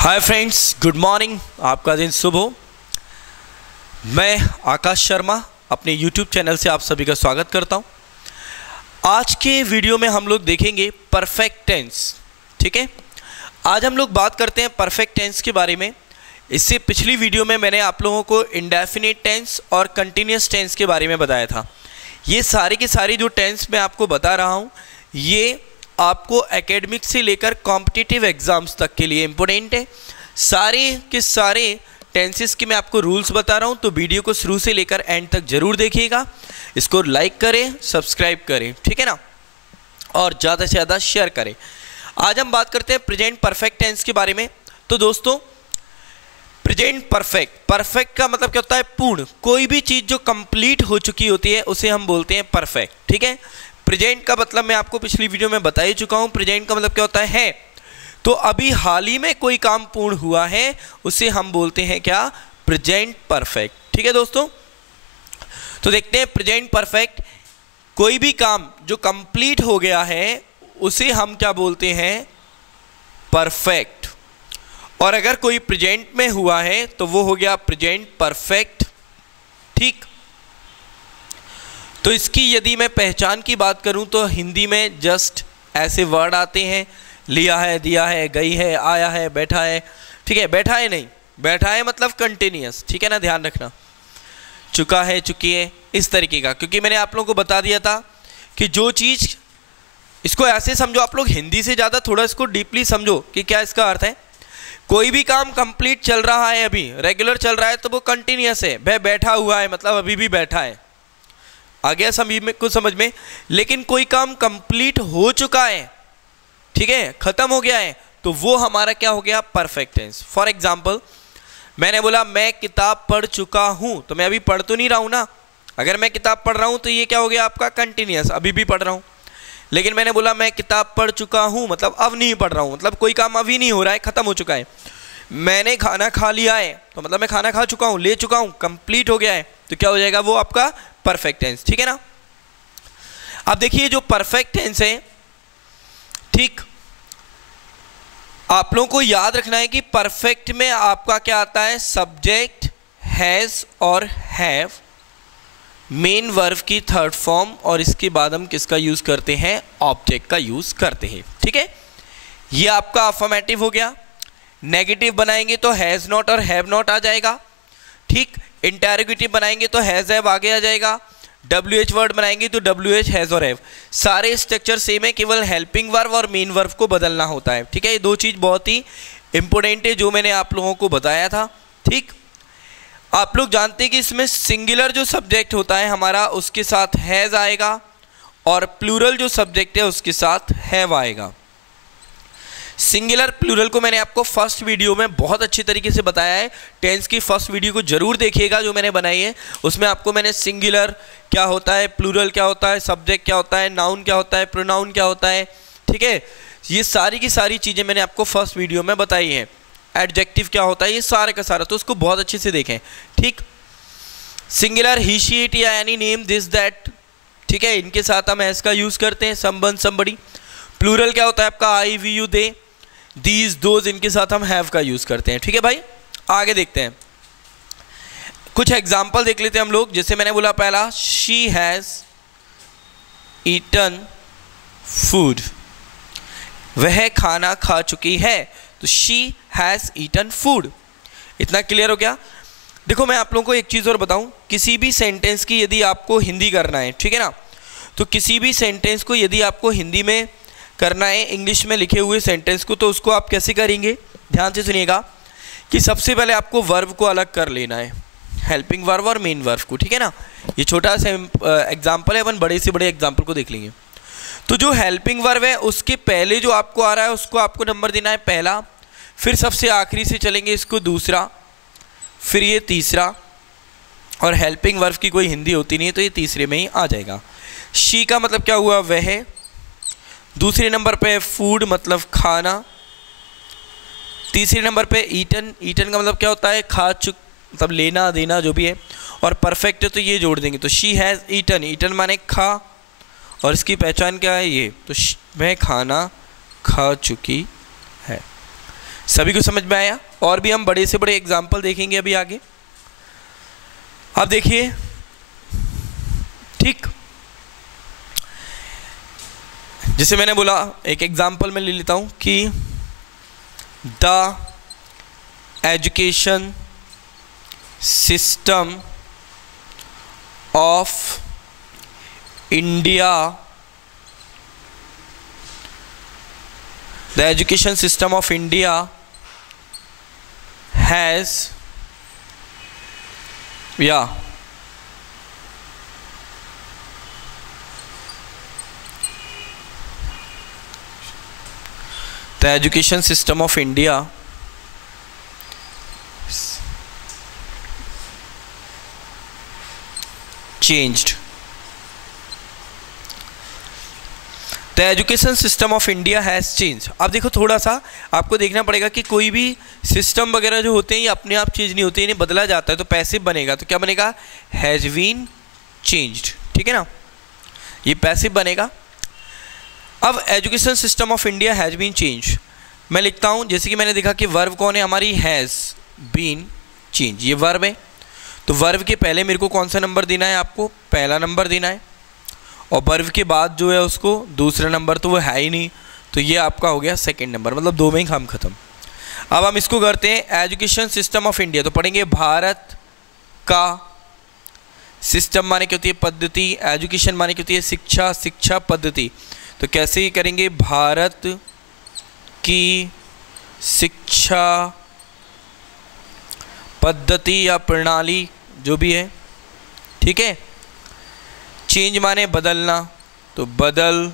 Hi friends, good morning. आपका दिन शुभ हो। मैं आकाश शर्मा अपने यूट्यूब चैनल से आप सभी का स्वागत करता हूं। आज के वीडियो में हम लोग देखेंगे परफेक्ट टेंस। ठीक है, आज हम लोग बात करते हैं परफेक्ट टेंस के बारे में। इससे पिछली वीडियो में मैंने आप लोगों को इंडेफिनिट टेंस और कंटिन्यूस टेंस के बारे में बताया था। ये सारी की सारी जो टेंस मैं आपको बता रहा हूँ, ये आपको एकेडमिक से लेकर कॉम्पिटिटिव एग्जाम्स तक के लिए इम्पोर्टेंट है। सारे के सारे टेंसेस के मैं आपको रूल्स बता रहा हूँ, तो वीडियो को शुरू से लेकर एंड तक जरूर देखिएगा। इसको लाइक करें, सब्सक्राइब करें, ठीक है ना, और ज़्यादा से ज़्यादा शेयर करें। आज हम बात करते हैं प्रेजेंट परफेक्ट टेंस के बारे में। तो दोस्तों, प्रेजेंट परफेक्ट का मतलब क्या होता है? पूर्ण। कोई भी चीज़ जो कंप्लीट हो चुकी होती है उसे हम बोलते हैं परफेक्ट। ठीक है, प्रेजेंट का मतलब मैं आपको पिछली वीडियो में बता ही चुका हूं। प्रेजेंट का मतलब क्या होता है? तो अभी हाल ही में कोई काम पूर्ण हुआ है उसे हम बोलते हैं क्या? Present perfect. ठीक है दोस्तों, तो देखते हैं प्रेजेंट परफेक्ट। कोई भी काम जो कंप्लीट हो गया है उसे हम क्या बोलते हैं? परफेक्ट। और अगर कोई प्रेजेंट में हुआ है तो वो हो गया प्रेजेंट परफेक्ट। ठीक, तो इसकी यदि मैं पहचान की बात करूं तो हिंदी में जस्ट ऐसे वर्ड आते हैं, लिया है, दिया है, गई है, आया है, बैठा है। ठीक है, बैठा है नहीं, बैठा है मतलब कंटिन्यूअस। ठीक है ना, ध्यान रखना। चुका है, चुकी है, इस तरीके का। क्योंकि मैंने आप लोगों को बता दिया था कि जो चीज़, इसको ऐसे समझो, आप लोग हिंदी से ज़्यादा थोड़ा इसको डीपली समझो कि क्या इसका अर्थ है। कोई भी काम कंप्लीट चल रहा है, अभी रेगुलर चल रहा है, तो वो कंटिन्यूअस है। वह बैठा हुआ है मतलब अभी भी बैठा है। आ गया सभी में कुछ समझ में? लेकिन कोई काम कंप्लीट हो चुका है, ठीक है, खत्म हो गया है, तो वो हमारा क्या हो गया? Perfect tense. फॉर एग्जाम्पल, मैंने बोला मैं किताब पढ़ चुका हूं, तो मैं अभी पढ़ तो नहीं रहा हूं ना। अगर मैं किताब पढ़ रहा हूं तो ये क्या हो गया आपका? कंटिन्यूअस, अभी भी पढ़ रहा हूं। लेकिन मैंने बोला मैं किताब पढ़ चुका हूं मतलब अब नहीं पढ़ रहा हूं, मतलब कोई काम अभी नहीं हो रहा है, खत्म हो चुका है। मैंने खाना खा लिया है तो मतलब मैं खाना खा चुका हूं, ले चुका हूं, कंप्लीट हो गया है, तो क्या हो जाएगा? वो आपका परफेक्ट टेंस। ठीक है ना। अब देखिए जो परफेक्ट टेंस है, ठीक, आप लोगों को याद रखना है कि परफेक्ट में आपका क्या आता है? सब्जेक्ट, हैज और हैव, मेन वर्ब की थर्ड फॉर्म, और इसके बाद हम किसका यूज करते हैं? ऑब्जेक्ट का यूज करते हैं। ठीक है, ये आपका अफर्मेटिव हो गया। नेगेटिव बनाएंगे तो हैज नॉट और हैव नॉट आ जाएगा। ठीक, इंटेरोगेटिव बनाएंगे तो हैज हैव आगे आ जाएगा। WH वर्ड बनाएंगे तो WH हैज और हैव। सारे स्ट्रक्चर सेम है, केवल हेल्पिंग वर्ब और मेन वर्ब को बदलना होता है। ठीक है, ये दो चीज़ बहुत ही इंपॉर्टेंट है जो मैंने आप लोगों को बताया था। ठीक, आप लोग जानते हैं कि इसमें सिंगुलर जो सब्जेक्ट होता है हमारा उसके साथ हैज आएगा, और प्लूरल जो सब्जेक्ट है उसके साथ हैव आएगा। सिंगुलर प्लूरल को मैंने आपको फर्स्ट वीडियो में बहुत अच्छी तरीके से बताया है। टेंस की फर्स्ट वीडियो को जरूर देखिएगा जो मैंने बनाई है। उसमें आपको मैंने सिंगुलर क्या होता है, प्लूरल क्या होता है, सब्जेक्ट क्या होता है, नाउन क्या होता है, प्रोनाउन क्या होता है, ठीक है, ये सारी की सारी चीज़ें मैंने आपको फर्स्ट वीडियो में बताई हैं। एडजेक्टिव क्या होता है, ये सारे का सारा, तो उसको बहुत अच्छे से देखें। ठीक, सिंगुलर ही, शी, इट या एनी नेम, दिस, दैट, ठीक है, इनके साथ हम एस का यूज़ करते हैं, समवन, समबडी। प्लूरल क्या होता है आपका? I, we, you, they, these, those, इनके साथ हम हैव का यूज करते हैं। ठीक है भाई, आगे देखते हैं, कुछ एग्जाम्पल देख लेते हैं हम लोग। जैसे मैंने बोला पहला, शी हैज ईटन फूड, वह खाना खा चुकी है, तो शी हैज ईटन फूड। इतना क्लियर हो गया। देखो मैं आप लोगों को एक चीज़ और बताऊं, किसी भी सेंटेंस की यदि आपको हिंदी करना है, ठीक है ना, तो किसी भी सेंटेंस को यदि आपको हिंदी में करना है, इंग्लिश में लिखे हुए सेंटेंस को, तो उसको आप कैसे करेंगे? ध्यान से सुनिएगा कि सबसे पहले आपको वर्ब को अलग कर लेना है, हेल्पिंग वर्ब और मेन वर्ब को। ठीक है ना, ये छोटा सा एग्जांपल है, अपन बड़े से बड़े एग्जांपल को देख लेंगे। तो जो हेल्पिंग वर्ब है उसके पहले जो आपको आ रहा है उसको आपको नंबर देना है पहला, फिर सबसे आखिरी से चलेंगे इसको दूसरा, फिर ये तीसरा, और हेल्पिंग वर्ब की कोई हिंदी होती नहीं है तो ये तीसरे में ही आ जाएगा। शी का मतलब क्या हुआ? वह। दूसरे नंबर पे फूड मतलब खाना। तीसरे नंबर पे ईटन, ईटन का मतलब क्या होता है? खा चुक, मतलब लेना देना जो भी है। और परफेक्ट है तो ये जोड़ देंगे, तो शी हैज़ ईटन, ईटन माने खा, और इसकी पहचान क्या है? ये, तो वह खाना खा चुकी है। सभी को समझ में आया? और भी हम बड़े से बड़े एग्जाम्पल देखेंगे अभी आगे। अब देखिए, ठीक, जैसे मैंने बोला, एक एग्जाम्पल मैं ले लेता हूं कि the education system of India, the education system of India has, the education system of India changed. The education system of India has change. अब देखो, थोड़ा सा आपको देखना पड़ेगा कि कोई भी सिस्टम वगैरह जो होते हैं ये अपने आप चेंज नहीं होते, इन्हें बदला जाता है। तो पैसिव बनेगा, तो क्या बनेगा? हैज़ बीन चेंज्ड, ठीक है ना, ये पैसिव बनेगा। अब education system of India has been change मैं लिखता हूँ, जैसे कि मैंने देखा कि वर्ब कौन है हमारी, हैज़ बीन चेंज, ये वर्ब है। तो वर्ब के पहले मेरे को कौन सा नंबर देना है? आपको पहला नंबर देना है, और वर्ब के बाद जो है उसको दूसरा नंबर, तो वो है ही नहीं, तो ये आपका हो गया सेकंड नंबर, मतलब 2 में ही काम खत्म। अब हम इसको करते हैं एजुकेशन सिस्टम ऑफ इंडिया, तो पढ़ेंगे भारत का, सिस्टम माने क्या होती है? पद्धति, एजुकेशन माने क्या होती है? शिक्षा, शिक्षा पद्धति। तो कैसे करेंगे? भारत की शिक्षा पद्धति या प्रणाली जो भी है, ठीक है। चेंज माने बदलना, तो बदल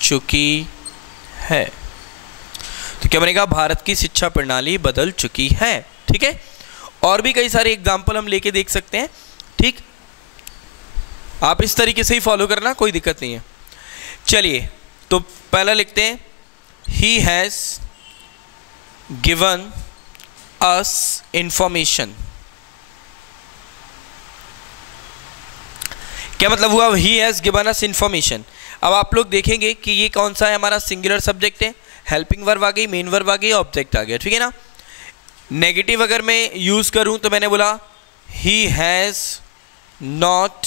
चुकी है, तो क्या बनेगा? भारत की शिक्षा प्रणाली बदल चुकी है, ठीक है। और भी कई सारे एग्जाम्पल हम लेके देख सकते हैं, ठीक, आप इस तरीके से ही फॉलो करना, कोई दिक्कत नहीं है। चलिए, तो पहला लिखते हैं, he has given us information. क्या मतलब हुआ? He has given us information. अब आप लोग देखेंगे कि ये कौन सा है हमारा? सिंगुलर सब्जेक्ट है, हेल्पिंग वर्ब आ गई, मेन वर्ब आ गई, ऑब्जेक्ट आ गया, ठीक है ना। नेगेटिव अगर मैं यूज़ करूं तो मैंने बोला he has not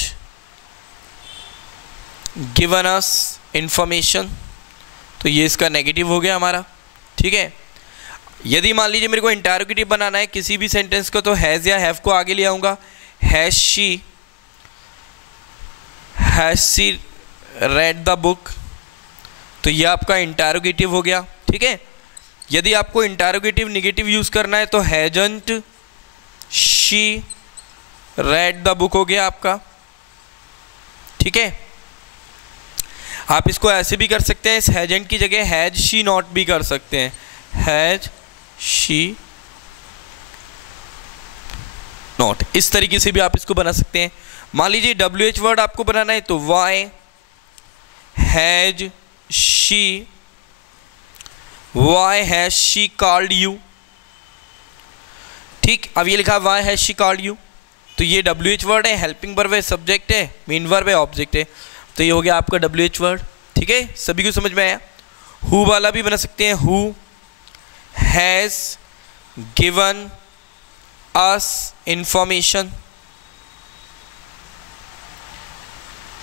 given us information, तो ये इसका नेगेटिव हो गया हमारा, ठीक है। यदि मान लीजिए मेरे को इंटरोगेटिव बनाना है किसी भी सेंटेंस को, तो हैज़ या हैव को आगे ले आऊँगा। Has she read the book, तो ये आपका इंटरोगेटिव हो गया, ठीक है। यदि आपको इंटरोगेटिव नेगेटिव यूज़ करना है तो hasn't she read the book हो गया आपका, ठीक है। आप इसको ऐसे भी कर सकते हैं, इस हैजंट की जगह हैज शी नॉट भी कर सकते हैं, हैज शी नॉट, इस तरीके से भी आप इसको बना सकते हैं। मान लीजिए WH वर्ड आपको बनाना है, तो why has she called you, ठीक। अब ये लिखा why has she called you, तो ये WH वर्ड है, हेल्पिंग वर्ब है, सब्जेक्ट है, मेन वर्ब है, ऑब्जेक्ट है, तो ये हो गया आपका WH वर्ड, ठीक है। सभी को समझ में आया? हु वाला भी बना सकते हैं, who has given us information,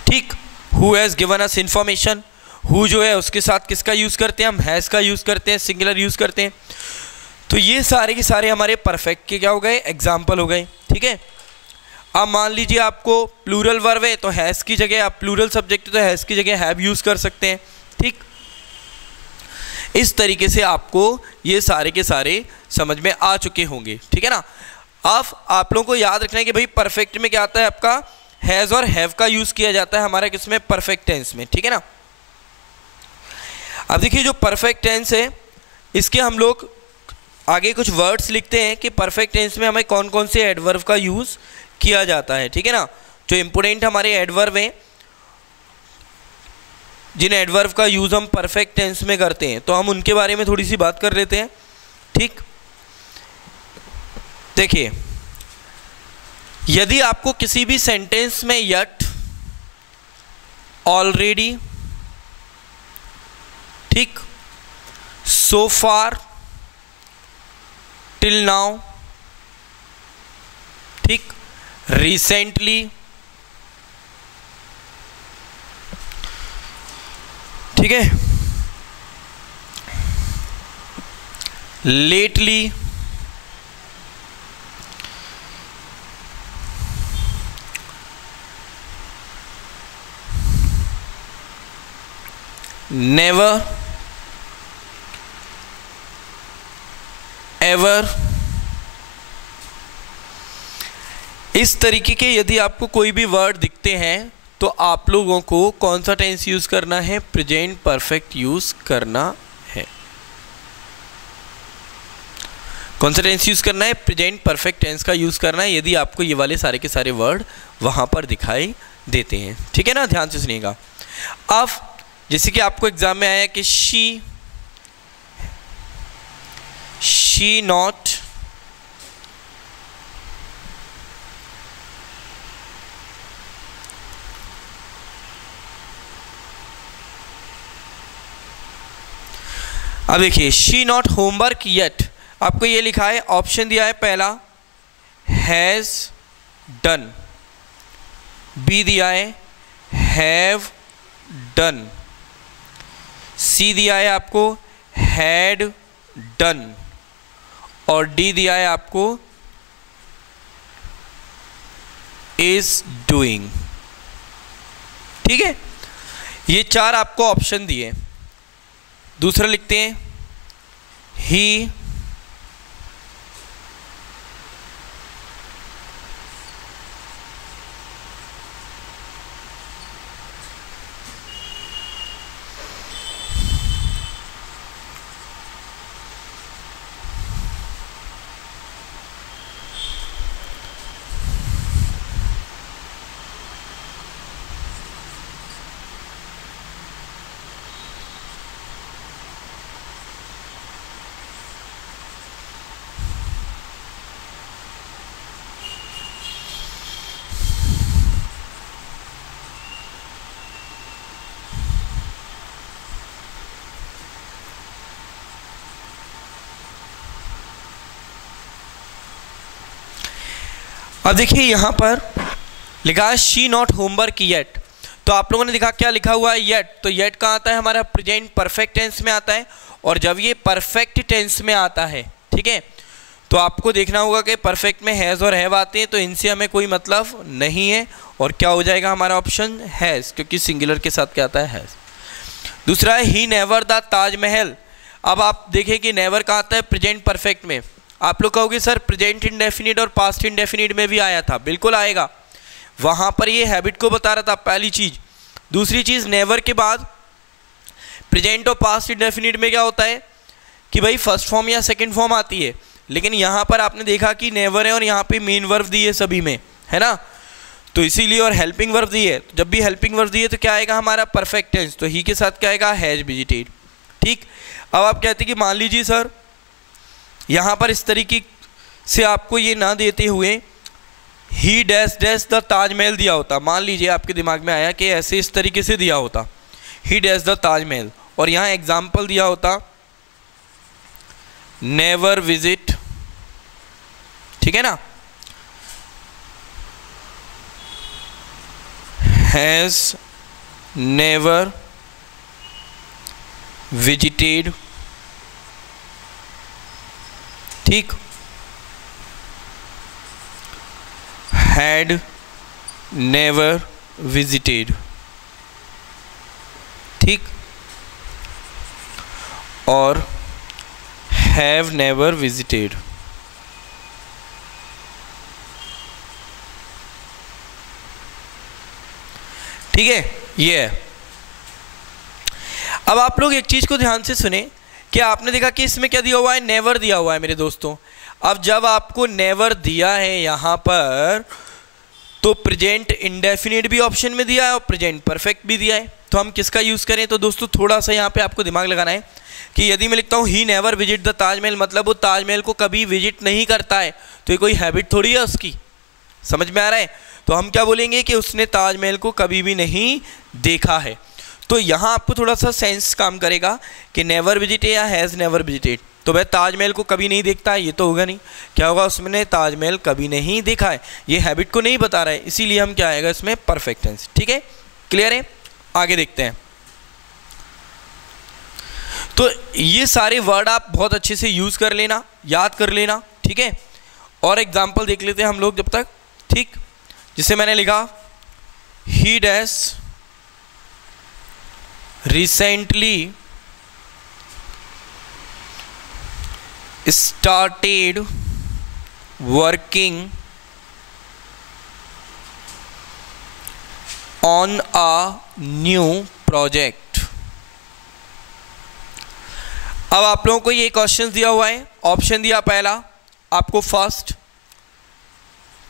ठीक। Who has given us information, who जो है उसके साथ किसका यूज़ करते हैं हम? हैज़ का यूज़ करते हैं, सिंगुलर यूज़ करते हैं। तो ये सारे के सारे हमारे परफेक्ट के क्या हो गए? एग्जाम्पल हो गए, ठीक है। अब मान लीजिए आपको प्लूरल वर्ब है, तो हैज़ की जगह, आप प्लूरल सब्जेक्ट है तो हैज़ की जगह हैव यूज़ कर सकते हैं, ठीक। इस तरीके से आपको ये सारे के सारे समझ में आ चुके होंगे, ठीक है ना। अब आप लोगों को याद रखना है कि भाई परफेक्ट में क्या आता है आपका? हैज़ और हैव का यूज़ किया जाता है हमारा किसमें? परफेक्ट टेंस में, ठीक है ना। अब देखिए, जो परफेक्ट टेंस है इसके हम लोग आगे कुछ वर्ड्स लिखते हैं कि परफेक्ट टेंस में हमें कौन कौन से एडवर्ब का यूज़ किया जाता है, ठीक है ना। जो इंपोर्टेंट हमारे एडवर्ब हैं, जिन एडवर्ब का यूज़ हम परफेक्ट टेंस में करते हैं, तो हम उनके बारे में थोड़ी सी बात कर लेते हैं, ठीक। देखिए, यदि आपको किसी भी सेंटेंस में यट, ऑलरेडी, ठीक, so far, till now, ठीक, recently, ठीक है, lately, never, ever। इस तरीके के यदि आपको कोई भी वर्ड दिखते हैं तो आप लोगों को कौन सा टेंस यूज करना है? प्रेजेंट परफेक्ट यूज करना है। कौन सा टेंस यूज करना है? प्रेजेंट परफेक्ट टेंस का यूज करना है यदि आपको ये वाले सारे के सारे वर्ड वहां पर दिखाई देते हैं। ठीक है ना, ध्यान से सुनिएगा। अब जैसे कि आपको एग्जाम में आया कि शी नॉट, अब देखिए शी नॉट होमवर्क येट, आपको ये लिखा है, ऑप्शन दिया है पहला हैज डन, बी दिया है हैव डन, सी दिया है आपको हैड डन, और डी दिया है आपको इज डूइंग। ठीक है, ये चार आपको ऑप्शन दिए। दूसरा लिखते हैं ही अब देखिए यहां पर लिखा है शी नॉट होमवर्क येट, तो आप लोगों ने देखा क्या लिखा हुआ है येट, तो येट कहाँ आता है? हमारा प्रेजेंट परफेक्ट टेंस में आता है। और जब ये परफेक्ट टेंस में आता है, ठीक है, तो आपको देखना होगा कि परफेक्ट में हैज़ और हैव आते हैं, तो इनसे हमें कोई मतलब नहीं है। और क्या हो जाएगा हमारा ऑप्शन? हैज़, क्योंकि सिंगुलर के साथ क्या आता है? हैज़। दूसरा है ही नेवर द ताजमहल। अब आप देखें कि नेवर कहाँ आता है? प्रेजेंट परफेक्ट में। आप लोग कहोगे सर प्रेजेंट इंडेफिनिट और पास्ट इंडेफिनिट में भी आया था, बिल्कुल आएगा, वहां पर ये हैबिट को बता रहा था, पहली चीज। दूसरी चीज, नेवर के बाद प्रेजेंट और पास्ट इंडेफिनिट में क्या होता है कि भाई फर्स्ट फॉर्म या सेकंड फॉर्म आती है, लेकिन यहां पर आपने देखा कि नेवर है और यहां पे मेन वर्ब दी है सभी में, है ना, तो इसीलिए, और हेल्पिंग वर्ब दी है, जब भी हेल्पिंग वर्ब दी है तो क्या आएगा हमारा? परफेक्ट टेंस, तो ही के साथ क्या आएगा? Has visited. ठीक, अब आप कहते हैं कि मान लीजिए सर यहाँ पर इस तरीके से आपको ये ना देते हुए ही डैश डैश द ताजमहल दिया होता, मान लीजिए आपके दिमाग में आया कि ऐसे इस तरीके से दिया होता ही डैश द ताजमहल, और यहाँ एग्जाम्पल दिया होता नेवर विजिट, ठीक है ना, हैज नेवर विजिटेड, ठीक, हैड नेवर विजिटेड, ठीक, और हैव नेवर विजिटेड। ठीक है, ये है। अब आप लोग एक चीज को ध्यान से सुने कि आपने देखा कि इसमें क्या दिया हुआ है? नेवर दिया हुआ है मेरे दोस्तों। अब जब आपको नेवर दिया है यहां पर, तो प्रेजेंट इंडेफिनिट भी ऑप्शन में दिया है और प्रेजेंट परफेक्ट भी दिया है, तो हम किसका यूज करें? तो दोस्तों थोड़ा सा यहाँ पे आपको दिमाग लगाना है कि यदि मैं लिखता हूँ he never visit the Taj Mahal, मतलब वो ताजमहल को कभी विजिट नहीं करता है, तो ये कोई हैबिट थोड़ी है उसकी, समझ में आ रहा है? तो हम क्या बोलेंगे कि उसने ताजमहल को कभी भी नहीं देखा है। तो यहाँ आपको थोड़ा सा सेंस काम करेगा कि नेवर विजिटेड या हैज़ नेवर विजिटेड। तो भाई ताजमहल को कभी नहीं देखता है, ये तो होगा नहीं। क्या होगा उसमें, ताजमहल कभी नहीं देखा है, ये हैबिट को नहीं बता रहा है, इसीलिए हम क्या आएगा इसमें परफेक्ट टेंस। ठीक है, क्लियर है? आगे देखते हैं। तो ये सारे वर्ड आप बहुत अच्छे से यूज कर लेना, याद कर लेना। ठीक है, और एग्जाम्पल देख लेते हैं हम लोग जब तक। ठीक, जिसे मैंने लिखा ही dash recently started working on a new project। अब आप लोगों को ये क्वेश्चन दिया हुआ है, ऑप्शन दिया पहला आपको फर्स्ट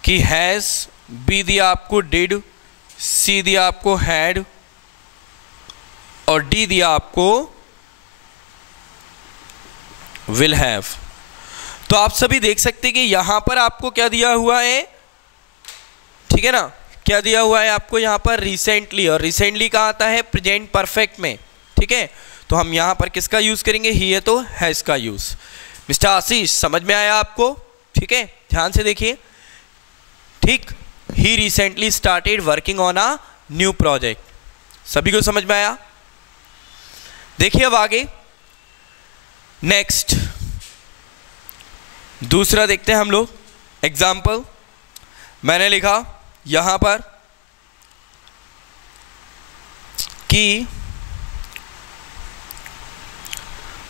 कि हैज, बी दिया आपको डिड, सी दिया आपको हैड और डी दिया आपको विल हैव। तो आप सभी देख सकते हैं कि यहां पर आपको क्या दिया हुआ है, ठीक है ना, क्या दिया हुआ है आपको यहां पर रिसेंटली, और रिसेंटली कहाँ आता है, प्रेजेंट परफेक्ट में। ठीक है, तो हम यहां पर किसका यूज करेंगे, ही है तो हैज का यूज। मिस्टर आशीष समझ में आया आपको? ठीक है, ध्यान से देखिए। ठीक, he recently started working on a new project. सभी को समझ में आया? देखिए अब आगे नेक्स्ट दूसरा देखते हैं हम लोग एग्जाम्पल। मैंने लिखा यहां पर कि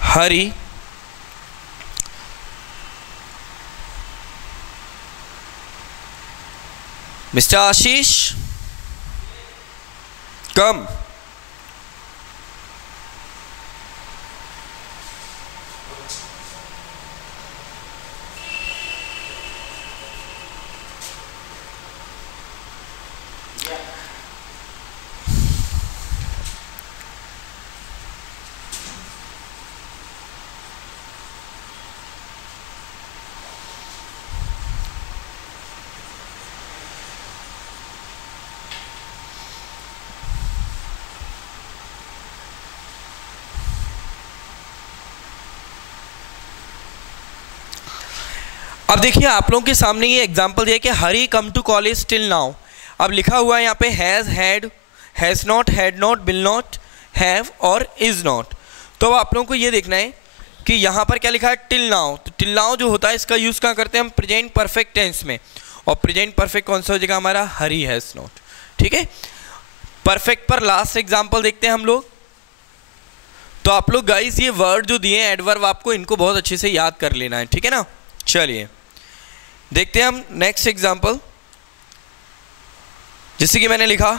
हरी मिस्टर आशीष कम। अब देखिए आप लोगों के सामने ये एग्जांपल दिया कि Hari come to college till now. अब लिखा हुआ है यहाँ पे has, had, has not, had not, will not, have और इज़ नॉट। तो अब आप लोगों को ये देखना है कि यहाँ पर क्या लिखा है, टिल नाउ। तो टिल नाउ जो होता है इसका यूज़ कहाँ करते हैं हम, प्रेजेंट परफेक्ट टेंस में। और प्रेजेंट परफेक्ट कौन सा हो जाएगा हमारा, हरी हैज़ नॉट। ठीक है, परफेक्ट पर लास्ट एग्जाम्पल देखते हैं हम लोग। तो आप लोग गाइज ये वर्ड जो दिए हैं एडवर्ब, आपको इनको बहुत अच्छे से याद कर लेना है। ठीक है ना, चलिए देखते हैं हम नेक्स्ट एग्जांपल। जैसे कि मैंने लिखा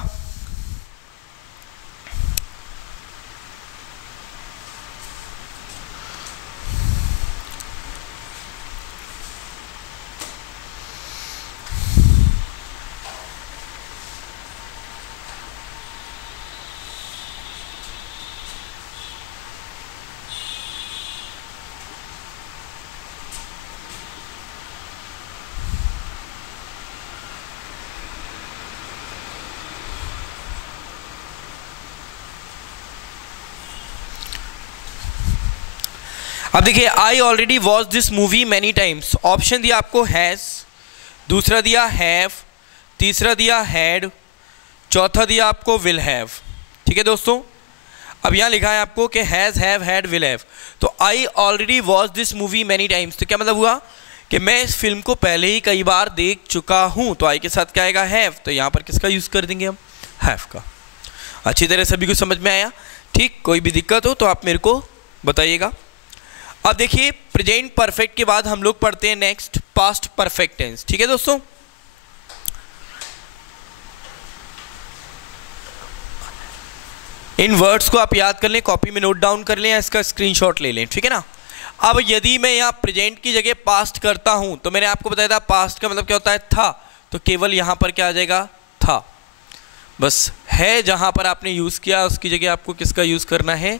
अब देखिए आई already watch this movie many times. Option दिया आपको हैज़, दूसरा दिया हैव, तीसरा दिया हैड, चौथा दिया आपको विल हैव। ठीक है दोस्तों, अब यहाँ लिखा है आपको कि has, have, had, will have. तो I already watch this movie many times, तो क्या मतलब हुआ कि मैं इस फिल्म को पहले ही कई बार देख चुका हूँ। तो आई के साथ क्या आएगा, हैव। तो यहाँ पर किसका यूज़ कर देंगे हम, हैव का। अच्छी तरह सभी को समझ में आया? ठीक, कोई भी दिक्कत हो तो आप मेरे को बताइएगा। अब देखिए प्रेजेंट परफेक्ट के बाद हम लोग पढ़ते हैं नेक्स्ट पास्ट परफेक्ट टेंस। ठीक है दोस्तों, इन वर्ड्स को आप याद कर लें, कॉपी में नोट डाउन कर लें या इसका स्क्रीनशॉट ले लें। ठीक है ना। अब यदि मैं यहाँ प्रेजेंट की जगह पास्ट करता हूं, तो मैंने आपको बताया था पास्ट का मतलब क्या होता है, था। तो केवल यहाँ पर क्या आ जाएगा, था। बस है जहां पर आपने यूज किया उसकी जगह आपको किसका यूज करना है,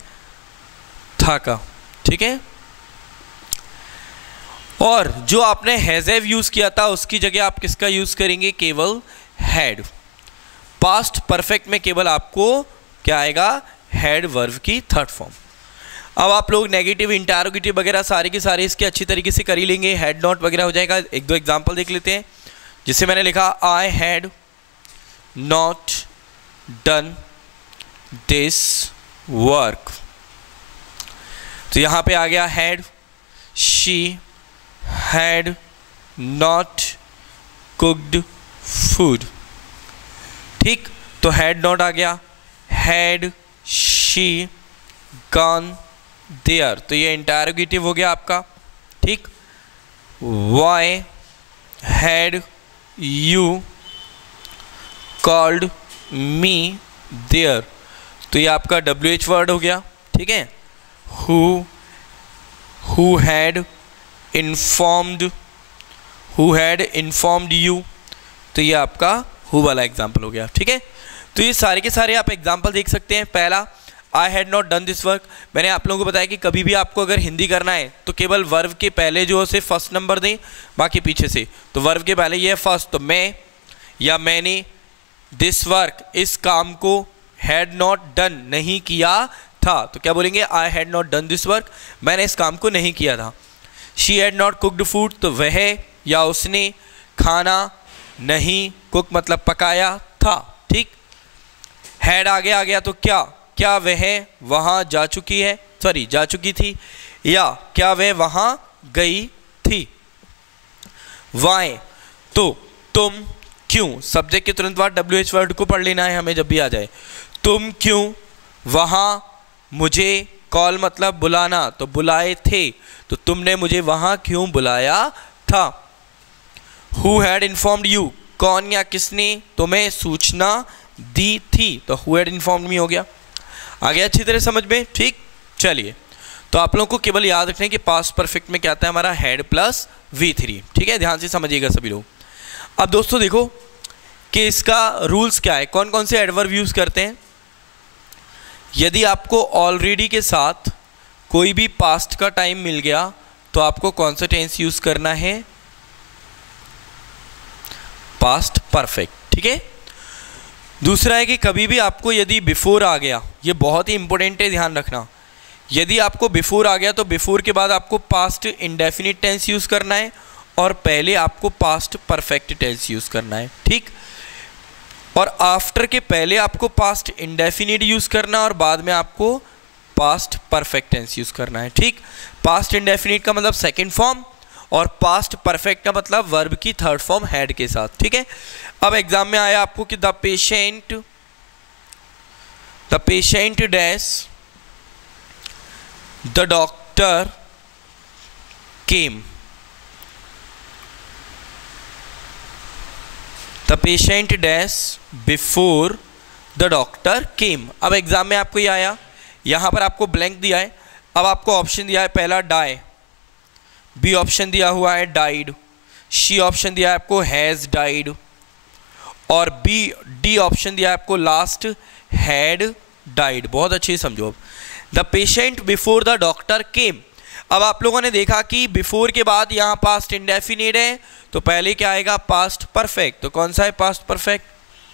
था का। ठीक है, और जो आपने हैज़ हैव यूज किया था उसकी जगह आप किसका यूज करेंगे, केवल हैड। पास्ट परफेक्ट में केवल आपको क्या आएगा, हैड वर्ब की थर्ड फॉर्म। अब आप लोग नेगेटिव, इंटरोगेटिव वगैरह सारे के सारे इसके अच्छी तरीके से कर ही लेंगे, हैड नॉट वगैरह हो जाएगा। एक दो एग्जांपल देख लेते हैं। जिससे मैंने लिखा I had not done this work, तो यहाँ पे आ गया had. She had not cooked food, ठीक, तो हैड नॉट आ गया। हैड शी गॉन देयर, तो ये इंटरोगेटिव हो गया आपका, ठीक। Why had you called me there, तो ये आपका WH वर्ड हो गया, ठीक है। हु हैड इन्फॉर्म्ड यू, तो ये आपका हु वाला एग्जाम्पल हो गया, ठीक है। तो ये सारे के सारे आप एग्जाम्पल देख सकते हैं। पहला I had not done this work, मैंने आप लोगों को बताया कि कभी भी आपको अगर हिंदी करना है तो केवल वर्ब के पहले जो है फर्स्ट नंबर दें, बाकी पीछे से। तो वर्ब के पहले ये है फर्स्ट, तो मैं या मैंने, दिस वर्क इस काम को, हैड नॉट डन नहीं किया था, तो क्या बोलेंगे I had not done this work, मैंने इस काम को नहीं किया था। She had not cooked food, तो वह या उसने खाना नहीं, कुक मतलब पकाया था, ठीक। हैड आगे आ गया तो क्या वह वहाँ जा चुकी थी, या क्या वह वहाँ गई थी। वाई, तो तुम क्यों, सब्जेक्ट के तुरंत बाद WH वर्ड को पढ़ लेना है हमें जब भी आ जाए। तुम क्यों वहाँ मुझे, कॉल मतलब बुलाना, तो बुलाए थे, तो तुमने मुझे वहाँ क्यों बुलाया था। हु हैड इन्फॉर्म्ड यू, कौन या किसने तुम्हें सूचना दी थी, तो हु हैड इन्फॉर्म्ड मी हो गया। आगे अच्छी तरह समझ में, ठीक। चलिए, तो आप लोगों को केवल याद रखना है कि पास्ट परफेक्ट में क्या आता है हमारा, हैड प्लस V3, ठीक है। ध्यान से समझिएगा सभी लोग। अब दोस्तों देखो कि इसका रूल्स क्या है, कौन कौन से एडवर्ब यूज करते हैं। यदि आपको ऑलरेडी के साथ कोई भी पास्ट का टाइम मिल गया तो आपको कौन सा टेंस यूज करना है, पास्ट परफेक्ट, ठीक है। दूसरा है कि कभी भी आपको यदि बिफोर आ गया, ये बहुत ही इंपॉर्टेंट है, ध्यान रखना। यदि आपको बिफोर आ गया तो बिफोर के बाद आपको पास्ट इंडेफिनिट टेंस यूज करना है और पहले आपको पास्ट परफेक्ट टेंस यूज करना है, ठीक। और आफ्टर के पहले आपको पास्ट इंडेफिनिट यूज करना और बाद में आपको पास्ट परफेक्ट टेंस यूज करना है, ठीक। पास्ट इंडेफिनिट का मतलब सेकंड फॉर्म और पास्ट परफेक्ट का मतलब वर्ब की थर्ड फॉर्म हैड के साथ, ठीक है। अब एग्जाम में आया आपको कि the patient dash the doctor came, the patient dash before the doctor केम। अब एग्जाम में आपको ये आया, यहां पर आपको ब्लैंक दिया है। अब आपको ऑप्शन दिया है पहला डाई, बी ऑप्शन दिया हुआ है डाइड, सी ऑप्शन दिया है आपको हैज डाइड, और डी ऑप्शन दिया है आपको लास्ट हैड डाइड। बहुत अच्छे से समझो। अब the patient before the doctor केम, अब आप लोगों ने देखा कि बिफोर के बाद यहाँ पास्ट इंडेफिनिट है तो पहले क्या आएगा, पास्ट परफेक्ट। तो कौन सा है पास्ट परफेक्ट,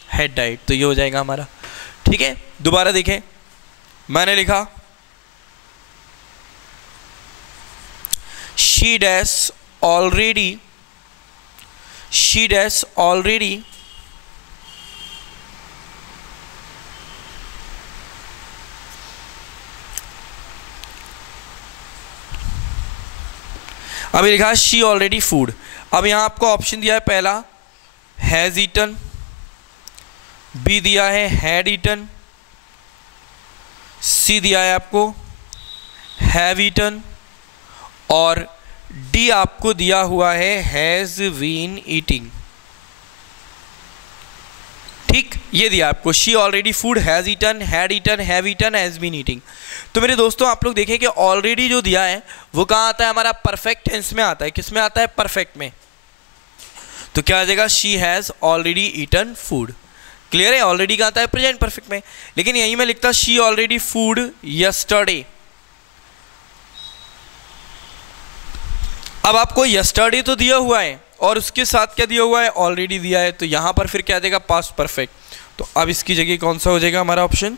हैड डाइड, तो ये हो जाएगा हमारा, ठीक है। दोबारा देखें, मैंने लिखा she dash already अभी लिखा शी ऑलरेडी फूड। अब यहाँ आपको ऑप्शन दिया है पहला हैज ईटन, बी दिया है हैड ईटन, सी दिया है आपको हैव ईटन, और डी आपको दिया हुआ है हैज बीन ईटिंग, ठीक। ये दिया आपको she already food, has eaten, had eaten, have eaten, has been eating. तो मेरे दोस्तों आप लोग देखें कि ऑलरेडी जो दिया है वो कहाँ आता है, हमारा परफेक्ट टेंस में आता है। किस में आता है, परफेक्ट में। तो क्या आ जाएगा, she has already eaten food. Clear है, ऑलरेडी कहाँ आता है, प्रेजेंट परफेक्ट में। लेकिन यहीं में लिखता शी ऑलरेडी फूड यस्टरडे। अब आपको यस्टरडे तो दिया हुआ है और उसके साथ क्या दिया हुआ है, ऑलरेडी दिया है, तो यहां पर फिर क्या देगा, पास्ट परफेक्ट। तो अब इसकी जगह कौन सा हो जाएगा हमारा ऑप्शन,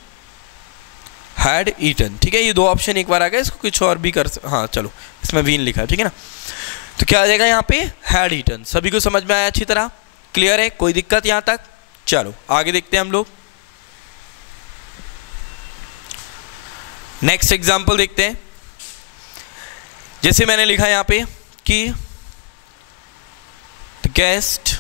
हैड ईटन। ठीक है, ये दो ऑप्शन एक बार आ गया, इसको कुछ और भी कर हाँ चलो इसमें बीन लिखा है, ठीक है ना। तो क्या आ जाएगा यहाँ पे, हैड ईटन। सभी को समझ में आया अच्छी तरह, क्लियर है, कोई दिक्कत यहाँ तक? चलो आगे देखते हैं हम लोग, नेक्स्ट एग्जाम्पल देखते हैं। जैसे मैंने लिखा यहाँ पे कि द गेस्ट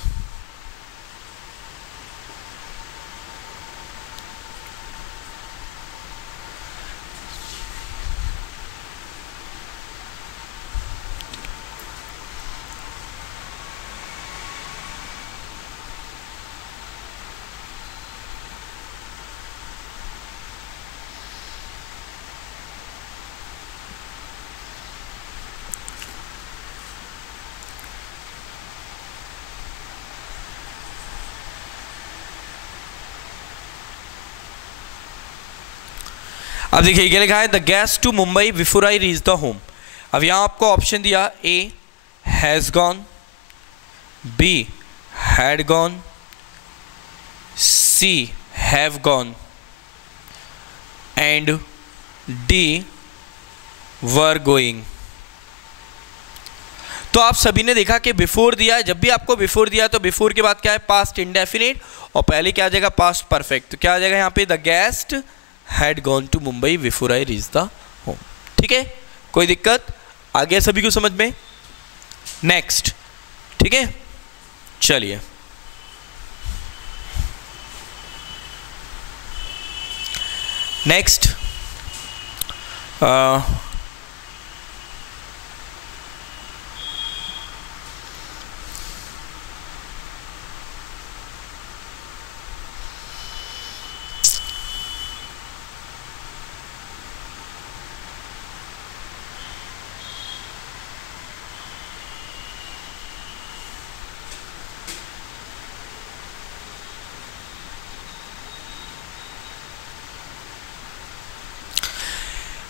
अब देखिए क्या लिखा है, the guest to Mumbai before I reach the home. अब यहाँ आपको ऑप्शन दिया, A has gone, B had gone, C have gone and D were going. तो आप सभी ने देखा कि बिफोर दिया है, जब भी आपको बिफोर दिया तो बिफोर के बाद क्या है, पास्ट इंडेफिनिट, और पहले क्या आ जाएगा, पास्ट परफेक्ट। तो क्या आ जाएगा यहाँ पे, the guest had gone to Mumbai before I reach the home. ठीक है, कोई दिक्कत आ गया सभी को समझ में? नेक्स्ट, ठीक है, चलिए नेक्स्ट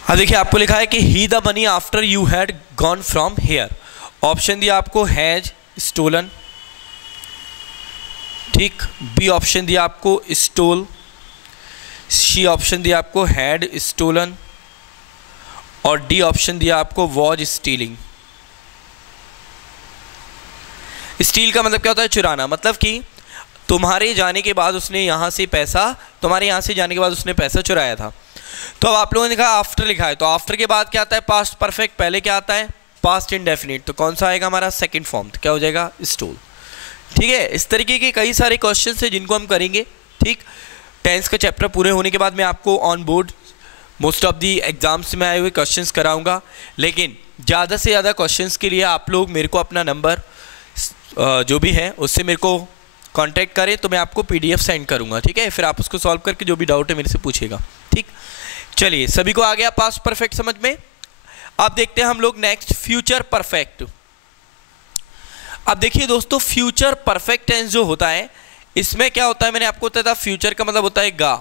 अब देखिए आपको लिखा है कि he the money after you had gone from here. Option दिया आपको हैज स्टोलन, ठीक, बी ऑप्शन दिया आपको स्टोल, सी ऑप्शन दिया आपको हैड स्टोलन, और डी ऑप्शन दिया आपको वॉज स्टीलिंग। स्टील का मतलब क्या होता है, चुराना, मतलब कि तुम्हारे जाने के बाद उसने यहाँ से पैसा, तुम्हारे यहाँ से जाने के बाद उसने पैसा चुराया था। तो अब आप लोगों ने कहा आफ्टर लिखा है, तो आफ्टर के बाद क्या आता है, पास्ट परफेक्ट, पहले क्या आता है, पास्ट इंडेफिनिट। तो कौन सा आएगा हमारा, सेकंड फॉर्म, तो क्या हो जाएगा, स्टोल। ठीक है, इस तरीके के कई सारे क्वेश्चंस हैं जिनको हम करेंगे। ठीक, टेंस का चैप्टर पूरे होने के बाद मैं आपको on board most of the exams में आए हुए क्वेश्चंस कराऊंगा, लेकिन ज़्यादा से ज़्यादा क्वेश्चंस के लिए आप लोग मेरे को अपना नंबर जो भी है उससे मेरे को कांटेक्ट करें, तो मैं आपको PDF सेंड करूंगा। ठीक है, फिर आप उसको सॉल्व करके जो भी डाउट है मेरे से पूछेगा। ठीक, चलिए सभी को आ गया पास्ट परफेक्ट समझ में। अब देखते हैं हम लोग नेक्स्ट फ्यूचर परफेक्ट। अब देखिए दोस्तों, फ्यूचर परफेक्ट टेंस जो होता है इसमें क्या होता है, मैंने आपको बताया था फ्यूचर का मतलब होता है गा।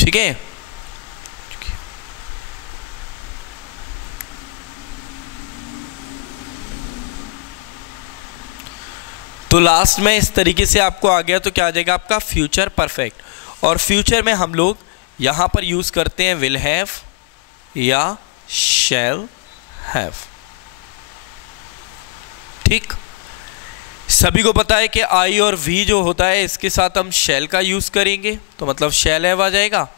ठीक है, तो लास्ट में इस तरीके से आपको आ गया तो क्या आ जाएगा आपका फ्यूचर परफेक्ट। और फ्यूचर में हम लोग यहां पर यूज करते हैं विल हैव या शैल हैव। ठीक, सभी को पता है कि आई और वी जो होता है इसके साथ हम शैल का यूज करेंगे, तो मतलब शैल हैव आ जाएगा।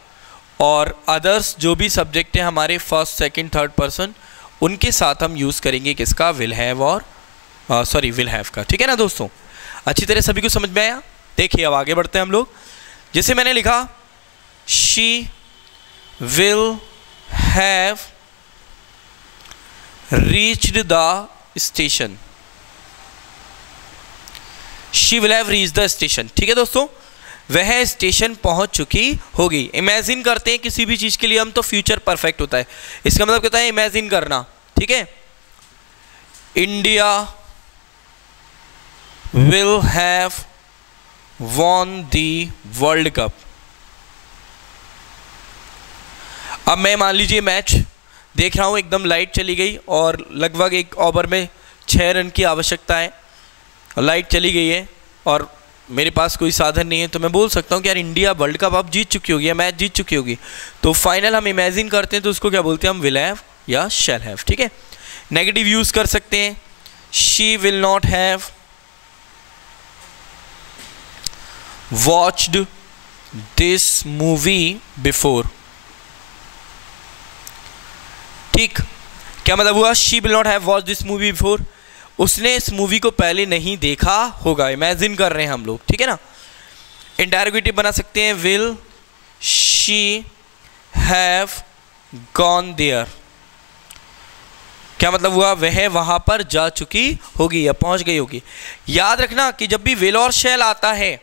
और अदर्स जो भी सब्जेक्ट हैं हमारे फर्स्ट सेकंड थर्ड पर्सन, उनके साथ हम यूज करेंगे किसका, विल हैव और विल हैव का। ठीक है ना दोस्तों, अच्छी तरह सभी को समझ में आया? देखिए अब आगे बढ़ते हैं हम लोग। जैसे मैंने लिखा she will have reached the station, she will have reached the station. ठीक है दोस्तों, वह स्टेशन पहुंच चुकी होगी। इमेजिन करते हैं किसी भी चीज के लिए हम, तो फ्यूचर परफेक्ट होता है। इसका मतलब कहता है इमेजिन करना। ठीक है, India will have won the world cup. अब मैं मान लीजिए मैच देख रहा हूं, एकदम लाइट चली गई और लगभग 1 ओवर में 6 रन की आवश्यकता है, लाइट चली गई है और मेरे पास कोई साधन नहीं है तो मैं बोल सकता हूँ कि यार इंडिया वर्ल्ड कप अब जीत चुकी होगी या मैच जीत चुकी होगी, तो फाइनल हम इमेजिन करते हैं तो उसको क्या बोलते हैं हम, विल हैव या शैल हैव। ठीक है, नेगेटिव यूज कर सकते हैं, she will not have watched this movie before. ठीक, क्या मतलब हुआ, she will not have watched this movie before, उसने इस मूवी को पहले नहीं देखा होगा, इमेजिन कर रहे हैं हम लोग। ठीक है ना, इंटरोगेटिव बना सकते हैं, will she have gone there, क्या मतलब हुआ, वह वहां पर जा चुकी होगी या पहुंच गई होगी। याद रखना कि जब भी विल और शैल आता है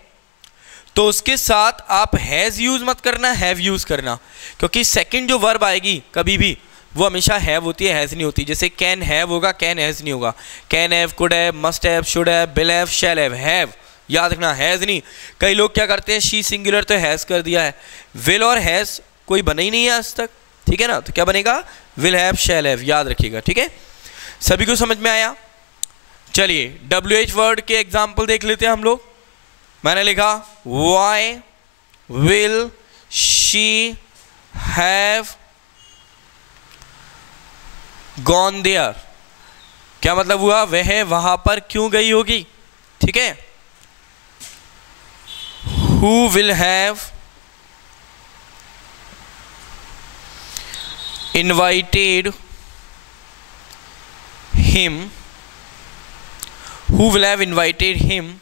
तो उसके साथ आप हैज यूज मत करना, हैव यूज करना, क्योंकि सेकंड जो वर्ब आएगी कभी भी वो हमेशा हैव होती है, हैज नहीं होती। जैसे कैन हैव होगा, कैन हैज नहीं होगा। Can have, could have, must have, should have, will have, shall have, याद रखना हैज नहीं। कई लोग क्या करते हैं, शी सिंगुलर तो हैज कर दिया है, विल और हैज कोई बना ही नहीं है आज तक। ठीक है ना, तो क्या बनेगा, विल हैव, शैल हैव, याद रखिएगा। ठीक है, सभी को समझ में आया। चलिए WH वर्ड के एग्जाम्पल देख लेते हैं हम लोग। मैंने लिखा why will she have gone there, क्या मतलब हुआ, वह वहां पर क्यों गई होगी। ठीक है, who will have invited him, who will have invited him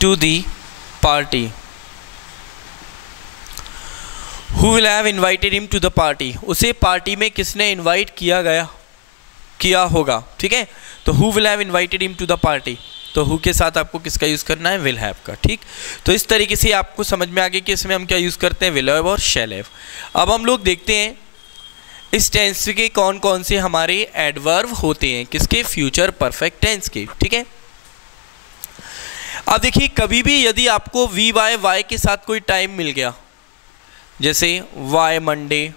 to the party, Who will have invited him to the party, उसे पार्टी में किसने इनवाइट किया होगा। ठीक है, तो who will have invited him to the party, तो who के साथ आपको किसका यूज़ करना है, will have का। ठीक, तो इस तरीके से आपको समझ में आ गया कि इसमें हम क्या यूज़ करते हैं, will have और shall have। अब हम लोग देखते हैं इस टेंस के कौन कौन से हमारे एडवर्ब होते हैं, किसके, फ्यूचर परफेक्ट टेंस के। ठीक है, अब देखिए कभी भी यदि आपको VY के साथ कोई टाइम मिल गया, जैसे वाई मंडे,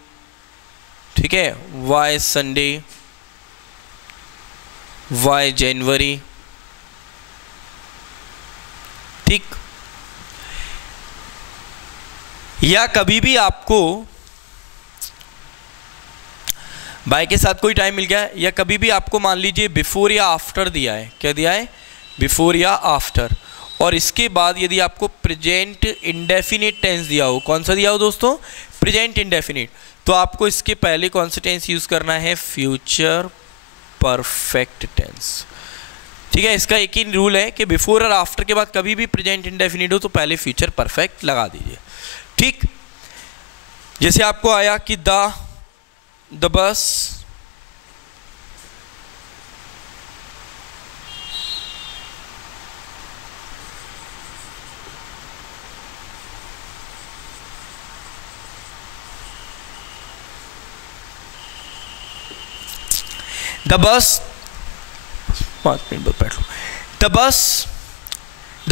ठीक है, वाई संडे, वाई जनवरी, ठीक, या कभी भी आपको बाय के साथ कोई टाइम मिल गया, या कभी भी आपको मान लीजिए बिफोर या आफ्टर दिया है, क्या दिया है, बिफोर या आफ्टर, और इसके बाद यदि आपको प्रेजेंट इंडेफिनिट टेंस दिया हो, कौन सा दिया हो दोस्तों, प्रेजेंट इंडेफिनिट, तो आपको इसके पहले कौन सा टेंस यूज करना है, फ्यूचर परफेक्ट टेंस। ठीक है, इसका एक ही रूल है कि बिफोर और आफ्टर के बाद कभी भी प्रेजेंट इंडेफिनिट हो तो पहले फ्यूचर परफेक्ट लगा दीजिए। ठीक, जैसे आपको आया कि the bus the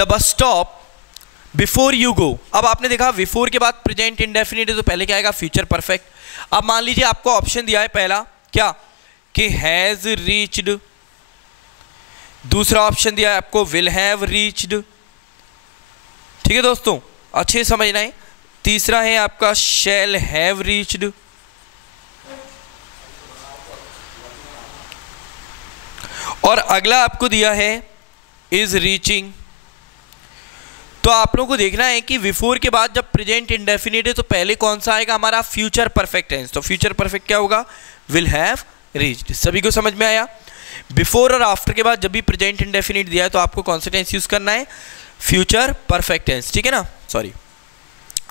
bus stop before you go. अब आपने देखा बिफोर के बाद प्रेजेंट इंडेफिनिट है तो पहले क्या आएगा, फ्यूचर परफेक्ट। अब मान लीजिए आपको ऑप्शन दिया है पहला क्या, कि हैज रीच्ड, दूसरा ऑप्शन दिया है आपको विल हैव रीच्ड। ठीक है दोस्तों, अच्छे समझना है। तीसरा है आपका शैल हैव रीच्ड, और अगला आपको दिया है इज रीचिंग। तो आप लोगों को देखना है कि बिफोर के बाद जब प्रेजेंट इंडेफिनिट है तो पहले कौन सा आएगा, हमारा फ्यूचर परफेक्ट टेंस। तो फ्यूचर परफेक्ट क्या होगा, विल हैव रीच्ड। सभी को समझ में आया। बिफोर और आफ्टर के बाद जब भी प्रेजेंट इंडेफिनिट दिया है तो आपको कौन सा टेंस यूज करना है, फ्यूचर परफेक्ट टेंस। ठीक है ना, सॉरी।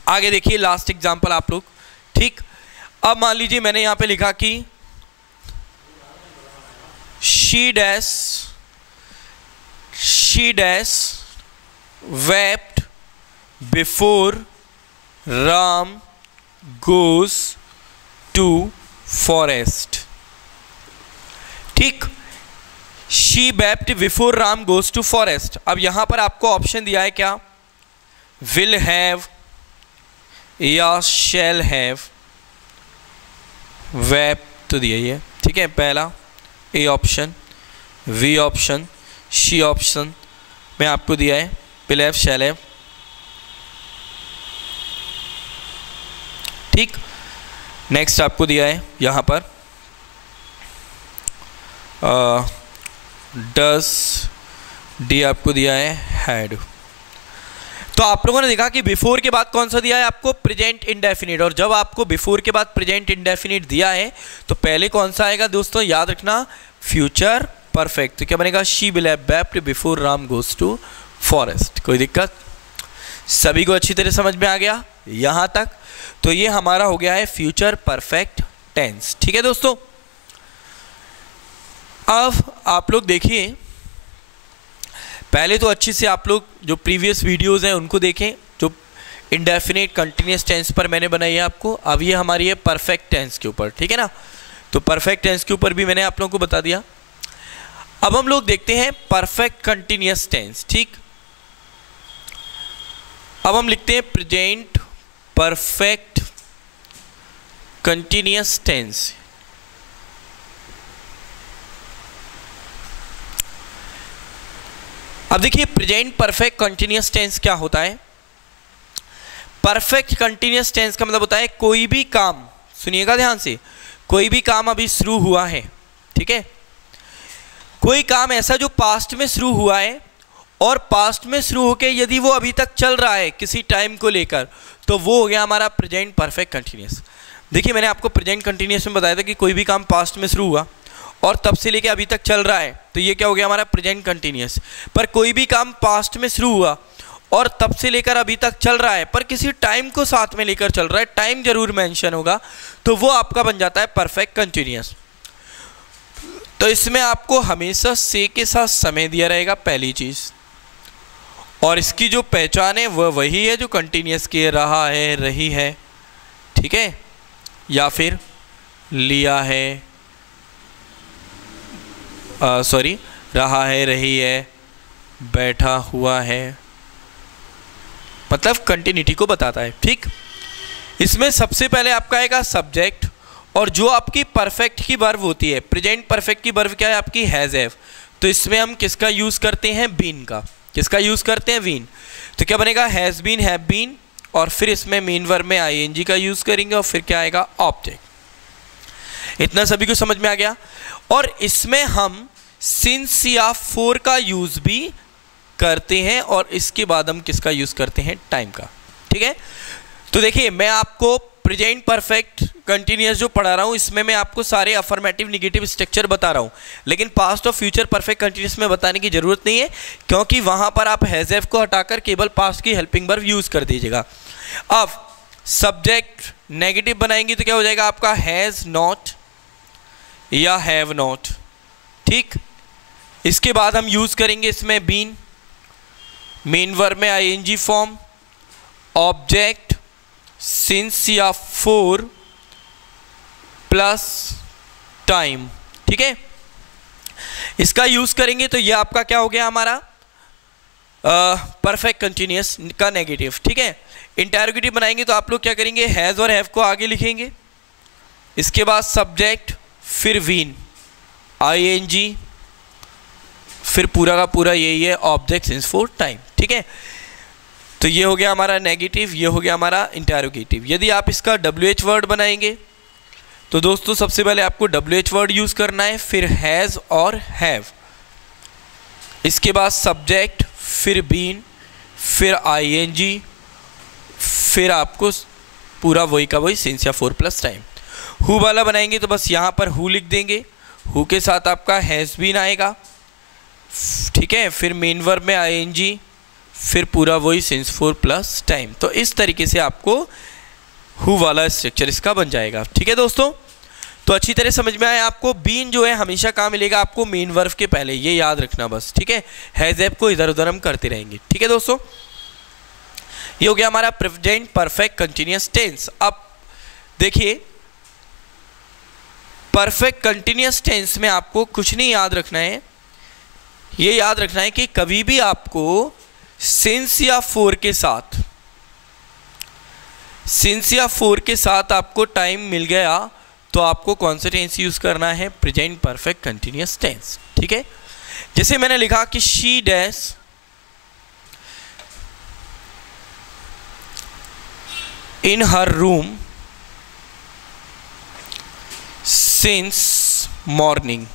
आगे देखिए लास्ट एग्जांपल आप लोग। ठीक, अब मान लीजिए मैंने यहां पे लिखा कि she dash wept before Ram goes to forest। ठीक, she wept before Ram goes to forest। अब यहां पर आपको ऑप्शन दिया है क्या, will have या shall have। wept तो दिया ही है, ठीक है, पहला A option, B option, C option में आपको दिया है विल हैव, शैल हैव। ठीक, नेक्स्ट आपको दिया है यहाँ पर डस, डी आपको दिया है हैड। तो आप लोगों ने देखा कि बिफोर के बाद कौन सा दिया है आपको, प्रेजेंट इंडेफिनिट। और जब आपको बिफोर के बाद प्रेजेंट इंडेफिनिट दिया है तो पहले कौन सा आएगा दोस्तों, याद रखना, फ्यूचर परफेक्ट। तो क्या बनेगा, she will have wept before Ram goes to forest. कोई दिक्कत, सभी को अच्छी तरह समझ में आ गया यहाँ तक। तो ये हमारा हो गया है फ्यूचर परफेक्ट टेंस। ठीक है दोस्तों, अब आप लोग देखिए, पहले तो अच्छे से आप लोग जो प्रीवियस वीडियोस हैं उनको देखें, जो इंडेफिनिट कंटिन्यूस टेंस पर मैंने बनाई है आपको। अब ये हमारी है परफेक्ट टेंस के ऊपर, ठीक है ना। तो परफेक्ट टेंस के ऊपर भी मैंने आप लोगों को बता दिया। अब हम लोग देखते हैं परफेक्ट कंटिन्यूस टेंस। ठीक, अब हम लिखते हैं प्रेजेंट परफेक्ट कंटिन्यूस टेंस। अब देखिए प्रेजेंट परफेक्ट कंटिन्यूस टेंस क्या होता है। परफेक्ट कंटिन्यूस टेंस का मतलब होता है कोई भी काम, सुनिएगा ध्यान से, कोई भी काम अभी शुरू हुआ है, ठीक है, कोई काम ऐसा जो पास्ट में शुरू हुआ है और पास्ट में शुरू होके यदि वो अभी तक चल रहा है किसी टाइम को लेकर, तो वो हो गया हमारा प्रेजेंट परफेक्ट कंटिन्यूस। देखिए मैंने आपको प्रेजेंट कंटिन्यूस में बताया था कि कोई भी काम पास्ट में शुरू हुआ और तब से लेके अभी तक चल रहा है, तो ये क्या हो गया हमारा प्रेजेंट कंटिन्यूस। पर कोई भी काम पास्ट में शुरू हुआ और तब से लेकर अभी तक चल रहा है पर किसी टाइम को साथ में लेकर चल रहा है, टाइम जरूर मेंशन होगा, तो वो आपका बन जाता है परफेक्ट कंटिन्यूस। तो इसमें आपको हमेशा से के साथ समय दिया रहेगा पहली चीज, और इसकी जो पहचान है वह वही है जो कंटिन्यूस के रहा है, रही है, ठीक है, या फिर लिया है, सॉरी, रहा है, रही है, बैठा हुआ है, मतलब कंटिन्यूटी को बताता है। ठीक, इसमें सबसे पहले आपका आएगा सब्जेक्ट, और जो आपकी परफेक्ट की वर्ब होती है, प्रेजेंट परफेक्ट की वर्ब क्या है आपकी, हैज हैव। तो इसमें हम किसका यूज करते हैं, बीन का। किसका यूज करते हैं, बीन। तो क्या बनेगा, हैज बीन, हैव बीन, और फिर इसमें मेन वर्ब में आईएनजी का यूज करेंगे, और फिर क्या आएगा, ऑब्जेक्ट। इतना सभी को समझ में आ गया। और इसमें हम सिंस या फॉर का यूज भी करते हैं, और इसके बाद हम किसका यूज करते हैं, टाइम का। ठीक है, तो देखिए मैं आपको प्रेजेंट परफेक्ट कंटिन्यूअस जो पढ़ा रहा हूं इसमें मैं आपको सारे अफर्मेटिव नेगेटिव स्ट्रक्चर बता रहा हूं, लेकिन पास्ट और फ्यूचर परफेक्ट कंटिन्यूअस में बताने की जरूरत नहीं है, क्योंकि वहां पर आप हैज हैव को हटाकर केवल पास्ट की हेल्पिंग वर्ब यूज कर दीजिएगा। अब सब्जेक्ट नेगेटिव बनाएंगे तो क्या हो जाएगा आपका, हैज नॉट या हैव नॉट। ठीक, इसके बाद हम यूज करेंगे इसमें बीन, मेन वर्ब में आईएनजी फॉर्म, ऑब्जेक्ट, सिंस या फॉर प्लस टाइम। ठीक है, इसका यूज करेंगे तो ये आपका क्या हो गया हमारा परफेक्ट कंटिन्यूअस का नेगेटिव। ठीक है, इंटरोगेटिव बनाएंगे तो आप लोग क्या करेंगे, हैज और हैव को आगे लिखेंगे, इसके बाद सब्जेक्ट, फिर वीन, आईएनजी, फिर पूरा का पूरा यही है ऑब्जेक्ट सिंस फॉर टाइम। ठीक है, तो ये हो गया हमारा नेगेटिव, ये हो गया हमारा इंटरोगेटिव। यदि आप इसका WH वर्ड बनाएंगे तो दोस्तों सबसे पहले आपको WH वर्ड यूज करना है, फिर हैज और हैव, इसके बाद सब्जेक्ट, फिर बीन, फिर आईएनजी, फिर आपको पूरा वही का वही सिंस या फॉर प्लस टाइम। हु वाला बनाएंगे तो बस यहाँ पर हु लिख देंगे, हु के साथ आपका हैज बीन आएगा, ठीक है, फिर मेन वर्ब में आईएनजी, फिर पूरा वही सिंस फॉर प्लस टाइम। तो इस तरीके से आपको हु वाला स्ट्रक्चर इसका बन जाएगा। ठीक है दोस्तों, तो अच्छी तरह समझ में आया आपको। बीन जो है हमेशा कहाँ मिलेगा आपको, मेन वर्ब के पहले, ये याद रखना बस। ठीक है, हैज हैव को इधर उधर हम करते रहेंगे। ठीक है दोस्तों, ये हो गया हमारा प्रेजेंट परफेक्ट कंटिन्यूअस टेंस। अब देखिए परफेक्ट कंटिन्यूअस टेंस में आपको कुछ नहीं याद रखना है, ये याद रखना है कि कभी भी आपको सिंस या फॉर के साथ, सिंस या फॉर के साथ आपको टाइम मिल गया तो आपको कौन सा टेंस यूज करना है? Present perfect continuous tense. ठीक है, जैसे मैंने लिखा कि she dash in her room since morning.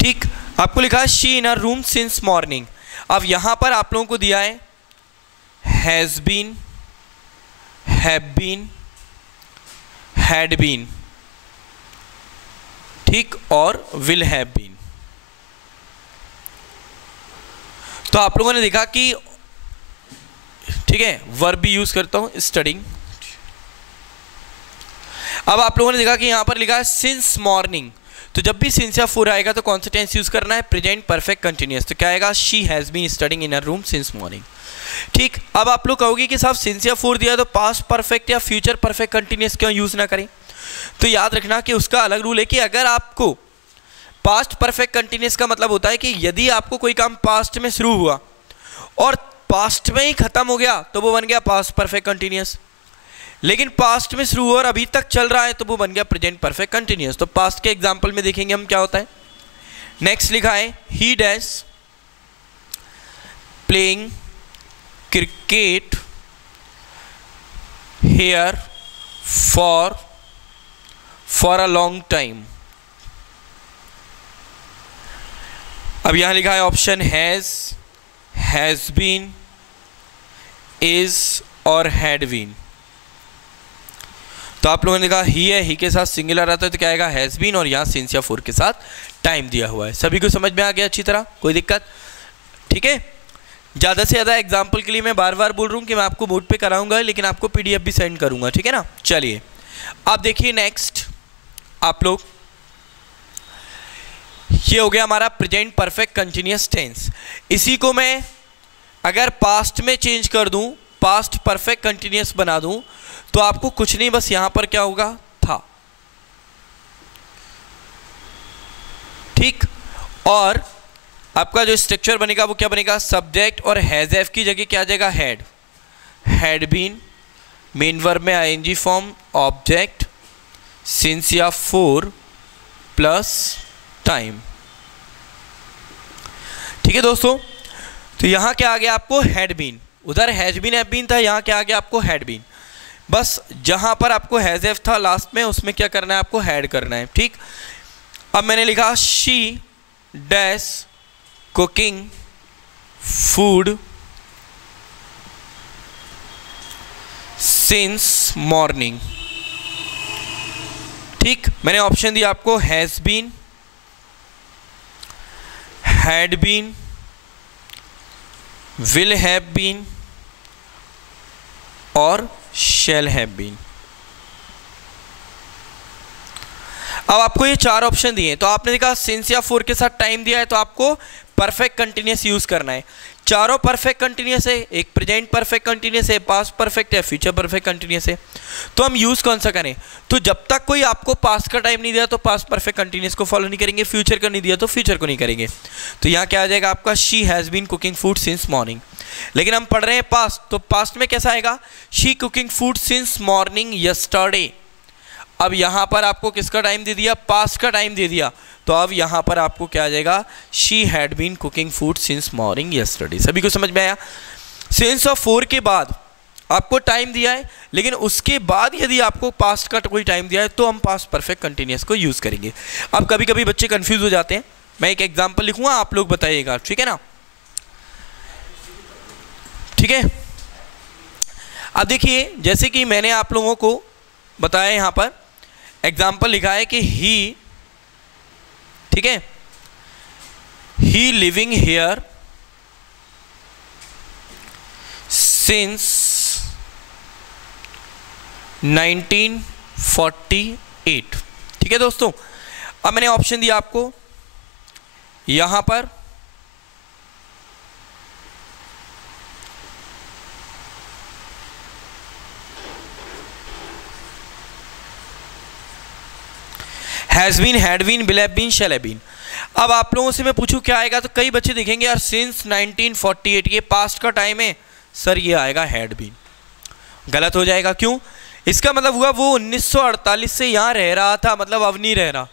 ठीक, आपको लिखा है she in her room since morning. अब यहां पर आप लोगों को दिया है has been, have been, had been, ठीक, और विल हैव बीन। तो आप लोगों ने देखा कि ठीक है, वर्ब भी यूज करता हूं, स्टडिंग। अब आप लोगों ने देखा कि यहां पर लिखा है सिंस मॉर्निंग, तो जब भी सिंस या फॉर आएगा तो कौन सा टेंस यूज करना है? Present perfect continuous. तो क्या आएगा? She has been studying in her room since morning. ठीक, अब आप लोग कहोगे कि साहब सिंस या फॉर दिया तो पास्ट परफेक्ट या फ्यूचर परफेक्ट कंटिन्यूअस क्यों यूज ना करें? तो याद रखना कि उसका अलग रूल है कि अगर आपको पास्ट परफेक्ट कंटिन्यूअस का मतलब होता है कि यदि आपको कोई काम पास्ट में शुरू हुआ और पास्ट में ही खत्म हो गया तो वो बन गया पास्ट परफेक्ट कंटिन्यूअस, लेकिन पास्ट में शुरू हुआ और अभी तक चल रहा है तो वो बन गया प्रेजेंट परफेक्ट कंटिन्यूअस। तो पास्ट के एग्जांपल में देखेंगे हम क्या होता है। नेक्स्ट लिखा है ही dash playing cricket here for a long time. अब यहां लिखा है ऑप्शन हैज बीन, इज और हैड बीन। तो आप लोगों ने कहा ही है, ही के साथ सिंगुलर आता है तो क्या आएगा? हैज बीन, और यहाँ सिंस या फॉर के साथ टाइम दिया हुआ है। सभी को समझ में आ गया अच्छी तरह? कोई दिक्कत? ठीक है, ज़्यादा से ज़्यादा एग्जाम्पल के लिए मैं बार बार बोल रहा हूँ कि मैं आपको बोर्ड पे कराऊंगा, लेकिन आपको PDF भी सेंड करूंगा। ठीक है ना? चलिए आप देखिए नेक्स्ट आप लोग, ये हो गया हमारा प्रेजेंट परफेक्ट कंटिन्यूअस टेंस। इसी को मैं अगर पास्ट में चेंज कर दूं, पास्ट परफेक्ट कंटिन्यूअस बना दूं, तो आपको कुछ नहीं, बस यहां पर क्या होगा? था। ठीक, और आपका जो स्ट्रक्चर बनेगा वो क्या बनेगा? सब्जेक्ट और हैज हैव की जगह क्या आ जाएगा? हैड बीन, मेन वर्ब में ING फॉर्म, ऑब्जेक्ट, सिंस या फॉर प्लस टाइम। ठीक है दोस्तों, तो यहां क्या आ गया आपको? Had been. उधर हैज बीन हैव बीन था, यहां क्या आ गया आपको? Had been. बस जहां पर आपको हैज हैव था लास्ट में, उसमें क्या करना है? आपको हैड करना है। ठीक, अब मैंने लिखा she dash cooking food since morning. ठीक, मैंने ऑप्शन दिया आपको has been, had been, will have been और शैल हैव बीन। अब आपको ये चार ऑप्शन दिए हैं, तो आपने देखा सिंस या फॉर के साथ टाइम दिया है तो आपको परफेक्ट कंटिन्यूअस यूज करना है। चारों परफेक्ट कंटिन्यूअस है, एक प्रेजेंट परफेक्ट कंटिन्यूअस है, पास्ट परफेक्ट है, फ्यूचर परफेक्ट कंटिन्यूअस है। तो हम यूज कौन सा करें? तो जब तक कोई आपको पास्ट का टाइम नहीं दिया तो पास्ट परफेक्ट कंटिन्यूअस को फॉलो नहीं करेंगे, फ्यूचर का नहीं दिया तो फ्यूचर को नहीं करेंगे। तो यहाँ क्या आ जाएगा आपका? She has been cooking food since morning. लेकिन हम पढ़ रहे हैं पास्ट, तो पास्ट में कैसा आएगा? She cooking food since morning yesterday. अब यहां पर आपको किसका टाइम दे दिया? पास्ट का टाइम दे दिया। तो अब यहां पर आपको क्या आ जाएगा? She had been cooking food since morning yesterday. सभी को समझ में आया? सिंस और फॉर के बाद आपको टाइम दिया है, लेकिन उसके बाद यदि आपको पास्ट का कोई टाइम दिया है तो हम पास्ट परफेक्ट कंटिन्यूअस को यूज करेंगे। अब कभी कभी बच्चे कंफ्यूज हो जाते हैं, मैं एक एग्जांपल लिखूंगा, आप लोग बताइएगा। ठीक है ना? ठीक है, अब देखिए जैसे कि मैंने आप लोगों को बताया, यहां पर एग्जाम्पल लिखा है कि ही, ठीक है, ही लिविंग हियर सिंस 1948। ठीक है दोस्तों, अब मैंने ऑप्शन दिया आपको यहां पर has been, had been, will have been, shall have been. अब आप लोगों से मैं पूछूं क्या आएगा, तो कई बच्चे देखेंगे यार सिंस 1948 ये पास्ट का टाइम है सर, ये आएगा हैड बीन। गलत हो जाएगा। क्यों? इसका मतलब हुआ वो 1948 से यहाँ रह रहा था, मतलब अब नहीं रह रहा।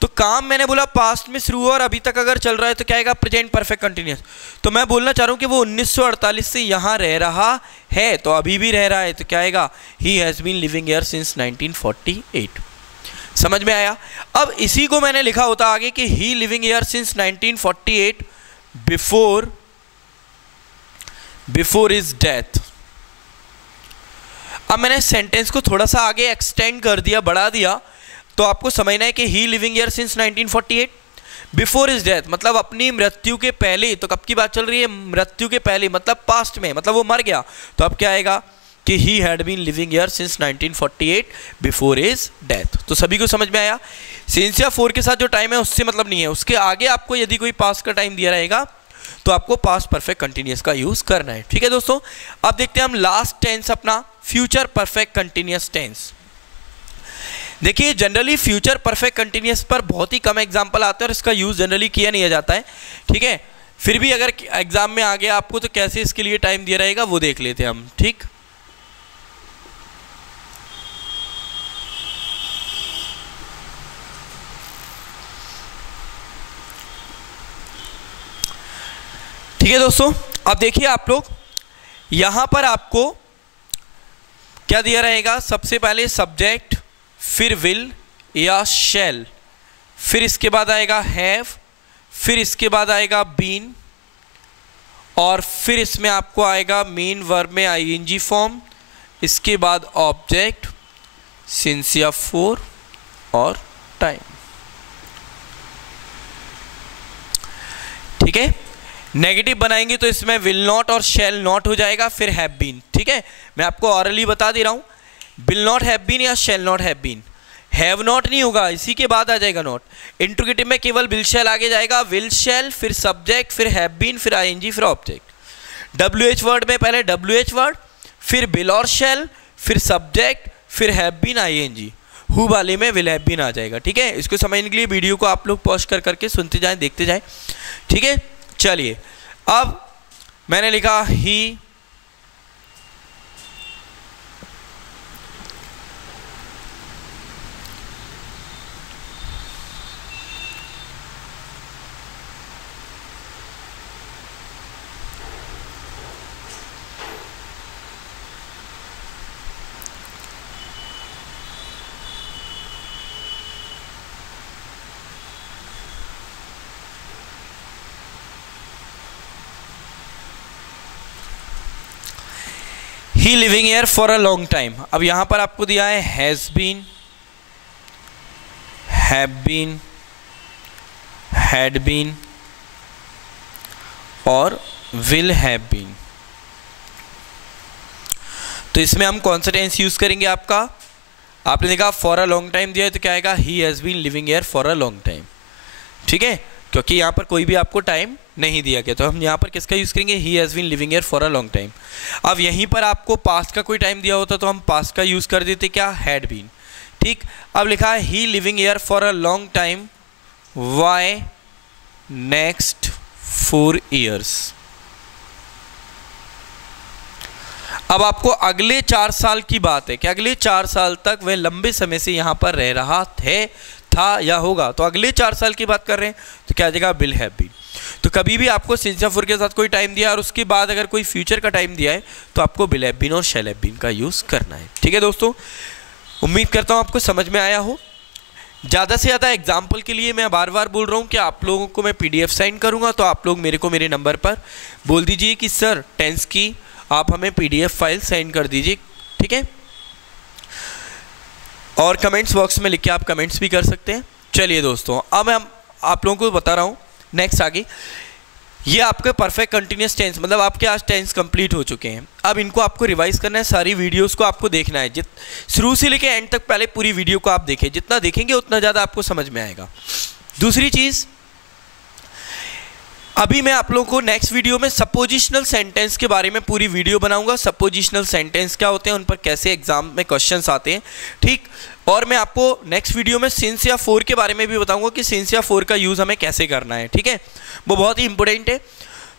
तो काम मैंने बोला पास्ट में शुरू हुआ और अभी तक अगर चल रहा है तो क्या आएगा, प्रेजेंट परफेक्ट कंटिन्यूअस। तो मैं बोलना चाह रहा हूँ कि वो 1948 से यहाँ रह रहा है, तो अभी भी रह रहा है, तो क्या आएगा, he has been living here since 1948। समझ में आया। अब इसी को मैंने लिखा होता आगे कि he living here since 1948 before his death. अब मैंने सेंटेंस को थोड़ा सा आगे एक्सटेंड कर दिया, बढ़ा दिया, तो आपको समझना है कि he living here since 1948 before his death, मतलब अपनी मृत्यु के पहले। तो कब की बात चल रही है, मृत्यु के पहले, मतलब पास्ट में, मतलब वो मर गया। तो अब क्या आएगा कि he had been living here since 1948 before his death. तो सभी को समझ में आया। सिंस या फोर के साथ जो टाइम है उससे मतलब नहीं है, उसके आगे आपको यदि कोई पास्ट का टाइम दिया रहेगा तो आपको पास्ट परफेक्ट कंटिन्यूअस का यूज करना है। ठीक है दोस्तों, अब देखते हैं हम लास्ट टेंस अपना, फ्यूचर परफेक्ट कंटिन्यूअस टेंस। देखिए जनरली फ्यूचर परफेक्ट कंटिन्यूअस पर बहुत ही कम एग्जाम्पल आते हैं और इसका यूज जनरली किया नहीं जाता है। ठीक है, फिर भी अगर एग्जाम में आ गया आपको तो कैसे इसके लिए टाइम दिया रहेगा वो देख लेते हैं हम। ठीक, ठीक है दोस्तों, अब देखिए आप लोग यहां पर आपको क्या दिया रहेगा, सबसे पहले सब्जेक्ट, फिर विल या शैल, फिर इसके बाद आएगा हैव, फिर इसके बाद आएगा बीन, और फिर इसमें आपको आएगा मेन वर्ब में आईएनजी फॉर्म, इसके बाद ऑब्जेक्ट, सिंस या फोर और टाइम। ठीक है, नेगेटिव बनाएंगे तो इसमें विल नॉट और शैल नॉट हो जाएगा, फिर हैव बीन। ठीक है, मैं आपको ऑरली बता दे रहा हूं, विल नॉट हैव बीन या shall not have been. Have not नहीं होगा, इसी के बाद आ जाएगा नॉट। इंट्रोगेटिव में केवल विल शैल आगे जाएगा, विल शैल, फिर सब्जेक्ट, फिर हैव बीन, फिर आईएनजी, फिर ऑब्जेक्ट। डब्ल्यूएच वर्ड में पहले डब्ल्यूएच वर्ड, फिर विल और शैल, फिर सब्जेक्ट, फिर हैव बीन, आईएनजी। हु वाले में विल हैव बीन आ जाएगा। ठीक है, इसको समझने के लिए वीडियो को आप लोग पॉज कर करके सुनते जाएं, देखते जाएं। ठीक है, चलिए अब मैंने लिखा he he living here for a long time. अब यहां पर आपको दिया है has been, have been, had been और विल हैव बीन। तो इसमें हम कौन सा टेंस यूज करेंगे, आपने देखा फॉर अ लॉन्ग टाइम दिया है तो क्या आएगा, he has been living here for a long time. ठीक है, क्योंकि यहाँ पर कोई भी आपको टाइम नहीं दिया गया, तो हम यहाँ पर किसका यूज़ करेंगे, he has been living here for a long time. अब यहीं पर आपको पास्ट का कोई टाइम दिया होता तो हम पास्ट का यूज़ कर देते, क्या, हैड बीन। ठीक, अब लिखा है he living here for a long time, by next 4 years। अब आपको अगले 4 साल की बात है कि अगले 4 साल तक वह लंबे समय से यहाँ पर रह रहा था या होगा, तो अगले 4 साल की बात कर रहे हैं तो क्या आ जाएगा, विल हैव बीन। तो कभी भी आपको सिंस या फॉर के साथ कोई टाइम दिया और उसके बाद अगर कोई फ्यूचर का टाइम दिया है तो आपको विल हैव बीन और शैल हैव बीन का यूज़ करना है। ठीक है दोस्तों, उम्मीद करता हूँ आपको समझ में आया हो। ज़्यादा से ज़्यादा एग्जाम्पल के लिए मैं बार बार बोल रहा हूँ कि आप लोगों को मैं PDF सेंड करूँगा, तो आप लोग मेरे नंबर पर बोल दीजिए कि सर टेंस की आप हमें PDF फाइल सेंड कर दीजिए। ठीक है, और कमेंट्स बॉक्स में लिख के आप कमेंट्स भी कर सकते हैं। चलिए दोस्तों, अब मैं आप लोगों को बता रहा हूँ नेक्स्ट आगे, ये आपके परफेक्ट कंटिन्यूस टेंस, मतलब आपके आज टेंस कंप्लीट हो चुके हैं। अब इनको आपको रिवाइज करना है, सारी वीडियोस को आपको देखना है, शुरू से लेके एंड तक पहले पूरी वीडियो को आप देखें, जितना देखेंगे उतना ज़्यादा आपको समझ में आएगा। दूसरी चीज़, अभी मैं आप लोगों को नेक्स्ट वीडियो में सपोजिशनल सेंटेंस के बारे में पूरी वीडियो बनाऊंगा। सपोजिशनल सेंटेंस क्या होते हैं, उन पर कैसे एग्जाम में क्वेश्चंस आते हैं। ठीक, और मैं आपको नेक्स्ट वीडियो में सिंस या फोर के बारे में भी बताऊंगा कि सिंस या फोर का यूज़ हमें कैसे करना है। ठीक है, वो बहुत ही इंपॉर्टेंट है।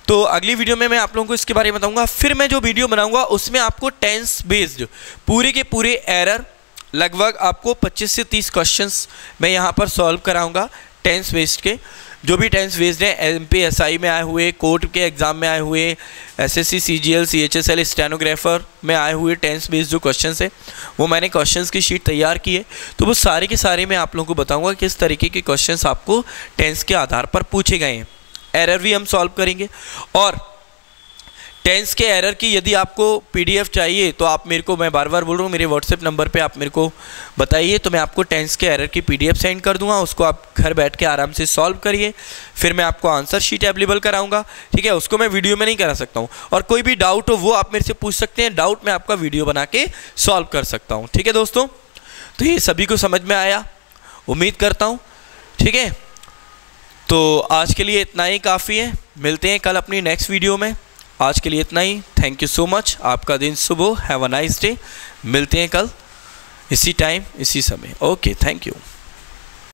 तो अगली वीडियो में मैं आप लोगों को इसके बारे में बताऊंगा। फिर मैं जो वीडियो बनाऊंगा उसमें आपको टेंस बेस्ड पूरे के पूरे एरर लगभग आपको 25 से 30 क्वेश्चंस मैं यहाँ पर सॉल्व कराऊंगा टेंस बेस्ड के, जो भी टेंस बेस्ड है, एमपी एसआई में आए हुए, कोर्ट के एग्जाम में आए हुए, एसएससी सीजीएल सीएचएसएल स्टेनोग्राफर में आए हुए टेंस बेस्ड जो क्वेश्चंस है वो मैंने क्वेश्चंस की शीट तैयार की है। तो वो सारे के सारे मैं आप लोगों को बताऊंगा किस तरीके के क्वेश्चंस आपको टेंस के आधार पर पूछे गए हैं। एरर भी हम सॉल्व करेंगे, और टेंस के एरर की यदि आपको पीडीएफ चाहिए तो आप मेरे को, मैं बार बार बोल रहा हूँ, मेरे व्हाट्सएप नंबर पे आप मेरे को बताइए, तो मैं आपको टेंस के एरर की पीडीएफ सेंड कर दूंगा। उसको आप घर बैठ के आराम से सॉल्व करिए, फिर मैं आपको आंसर शीट अवेलेबल कराऊंगा, ठीक है। उसको मैं वीडियो में नहीं करा सकता हूँ, और कोई भी डाउट हो वो आप मेरे से पूछ सकते हैं, डाउट मैं आपका वीडियो बना के सॉल्व कर सकता हूँ, ठीक है दोस्तों। तो ये सभी को समझ में आया उम्मीद करता हूँ, ठीक है। तो आज के लिए इतना ही काफ़ी है, मिलते हैं कल अपनी नेक्स्ट वीडियो में। आज के लिए इतना ही, थैंक यू सो मच, आपका दिन शुभ हो, हैव अ नाइस डे। मिलते हैं कल इसी टाइम इसी समय, ओके, थैंक यू।